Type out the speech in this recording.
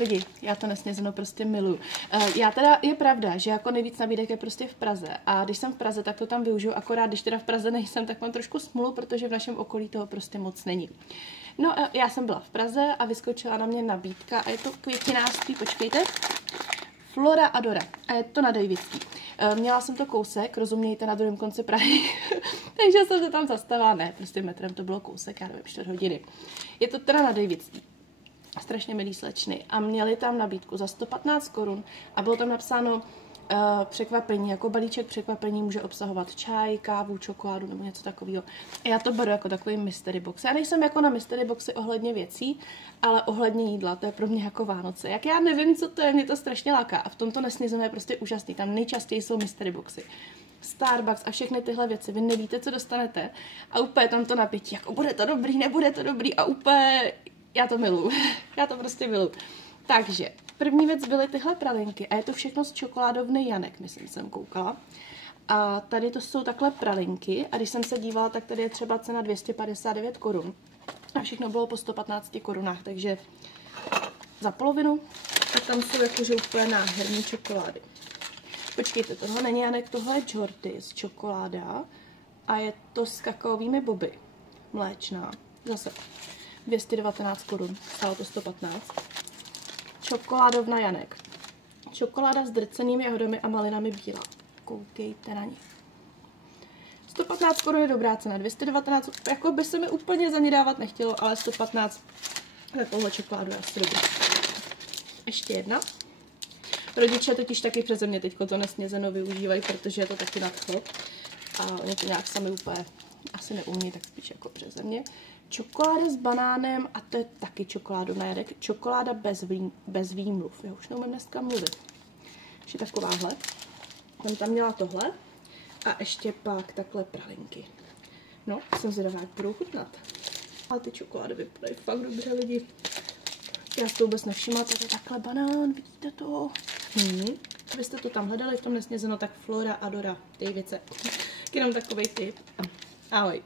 Lidi, já to nesnězeno prostě miluju. Já teda, je pravda, že jako nejvíc nabídek je prostě v Praze a když jsem v Praze, tak to tam využiju, akorát když teda v Praze nejsem, tak mám trošku smůlu, protože v našem okolí toho prostě moc není. No já jsem byla v Praze a vyskočila na mě nabídka a je to květinářství, počkejte, Flora Adora a je to na Davidský. Měla jsem to kousek, rozumějte, na druhém konci Prahy, takže jsem se tam zastavila, ne, prostě metrem to bylo kousek, já nevím, 4 hodiny. Je to teda na Davidský. Strašně milý slečny a měli tam nabídku za 115 korun a bylo tam napsáno překvapení, jako balíček překvapení může obsahovat čaj, kávu, čokoládu nebo něco takového. Já to beru jako takový mystery box. Já nejsem jako na mystery boxy ohledně věcí, ale ohledně jídla, to je pro mě jako Vánoce. Jak já nevím, co to je, mě to strašně láká a v tomto nesnězeno je prostě úžasný. Tam nejčastěji jsou mystery boxy. Starbucks a všechny tyhle věci, vy nevíte, co dostanete a úplně tam to napětí, jako bude to dobrý, nebude to dobrý a úplně já to miluju. Já to prostě miluju. Takže první věc byly tyhle pralinky a je to všechno z čokoládovny Janek, myslím, jsem koukala. A tady to jsou takhle pralinky a když jsem se dívala, tak tady je třeba cena 259 korun. A všechno bylo po 115 korunách, takže za polovinu. A tam jsou jakože úplně nádherné čokolády. Počkejte, tohle není Janek, tohle je Jordy's čokoláda a je to s kakaovými boby. Mléčná. Zase 219 korun, stálo to 115. Čokoládovna Janek. Čokoláda s drcenými jahodami a malinami bílá. Koukejte na ní. 115 korun je dobrá cena, 219, jako by se mi úplně za ní dávat nechtělo, ale 115 za tohle čokoládu je asi dobrý. Ještě jedna. Rodiče totiž taky přeze mě teďko to nesnězeno využívají, protože je to taky nadchlo. A oni to nějak sami úplně asi neumí, tak spíš jako přeze mě. Čokoláda s banánem a to je taky čokoládovna Janek. Čokoláda bez výmluv. Já už neumím dneska mluvit. Ještě takováhle. Tam měla tohle. A ještě pak takhle pralinky. No, jsem zvědavá, jak budou chutnat. Ale ty čokolády vypadají fakt dobře, lidi. Já si to vůbec nevšimla, tady je takhle banán, vidíte to? Abyste to tam hledali v tom nesnězeno, tak Flora Adora, ty věce. Jenom takovej tip. Ahoj.